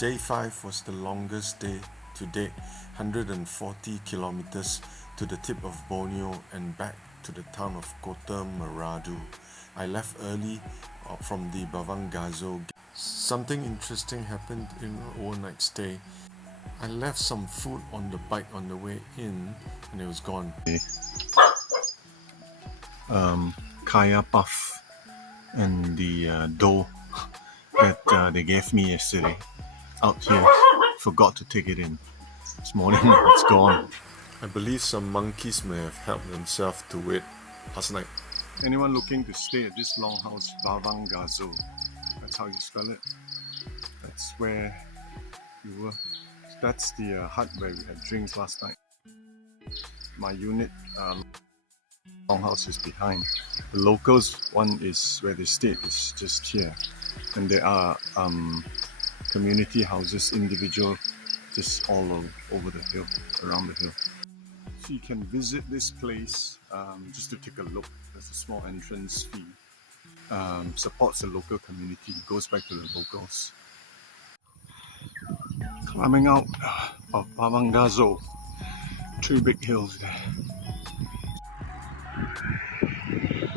Day 5 was the longest day to date, 140 kilometers to the tip of Borneo and back to the town of Kota Meradu. I left early from the Bavangasso. Something interesting happened in our overnight stay. I left some food on the bike on the way in and it was gone. Kaya puff and the dough that they gave me yesterday out here. Forgot to take it in. This morning it's gone. I believe some monkeys may have helped themselves to it last night. Anyone looking to stay at this longhouse, Bavangasso, that's how you spell it. That's where you were. That's the hut where we had drinks last night. My unit longhouse is behind. The locals one is where they stayed, is just here. And there are community houses, individual, just all over the hill, around the hill. So you can visit this place just to take a look. There's a small entrance fee. Supports the local community, goes back to the locals. Climbing out of Bavangasso, 3 big hills there.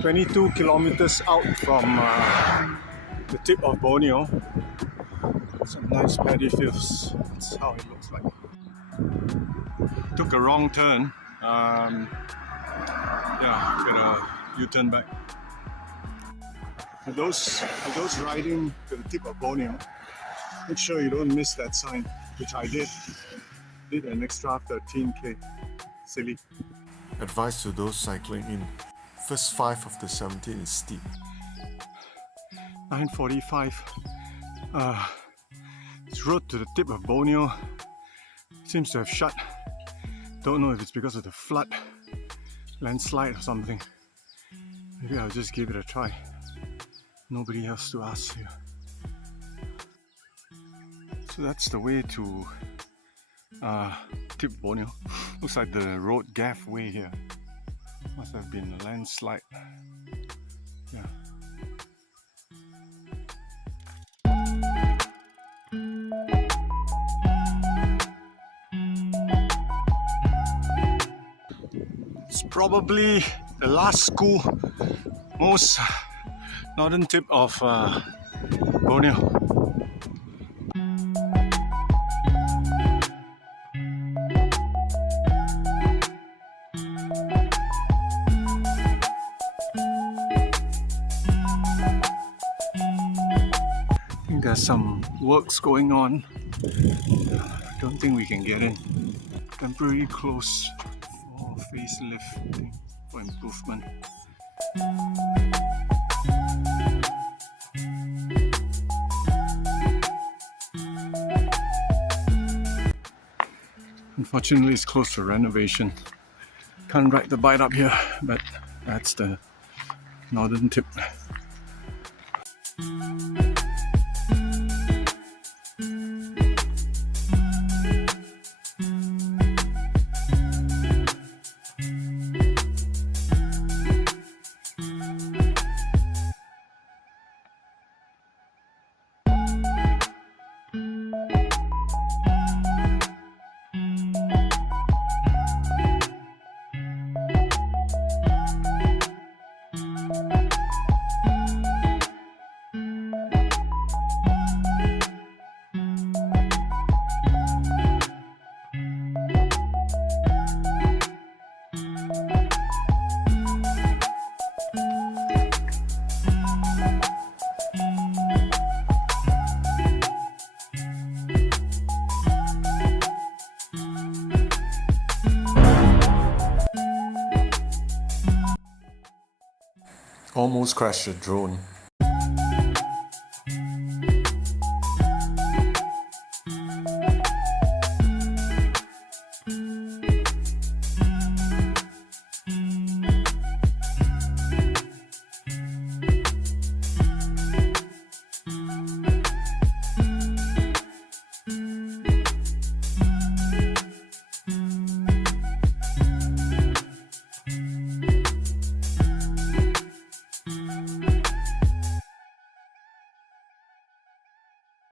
22 kilometers out from the tip of Borneo. Some nice paddy fields. That's how it looks like. Took a wrong turn. Yeah, get a U-turn back. For those riding to the tip of Borneo, make sure you don't miss that sign, which I did. Did an extra 13k. Silly. Advice to those cycling in. First 5 of the 17 is steep. 9:45. This road to the tip of Borneo seems to have shut. Don't know if it's because of the flood, landslide or something. Maybe I'll just give it a try. Nobody else to ask here. So that's the way to tip Borneo. Looks like the road gave way here. Must have been a landslide. Yeah. It's probably the last most northern tip of Borneo. There's some works going on. I don't think we can get in. Temporarily closed for facelift for improvement. Unfortunately, it's close to renovation. Can't ride the bike up here, but that's the northern tip. Almost crashed the drone.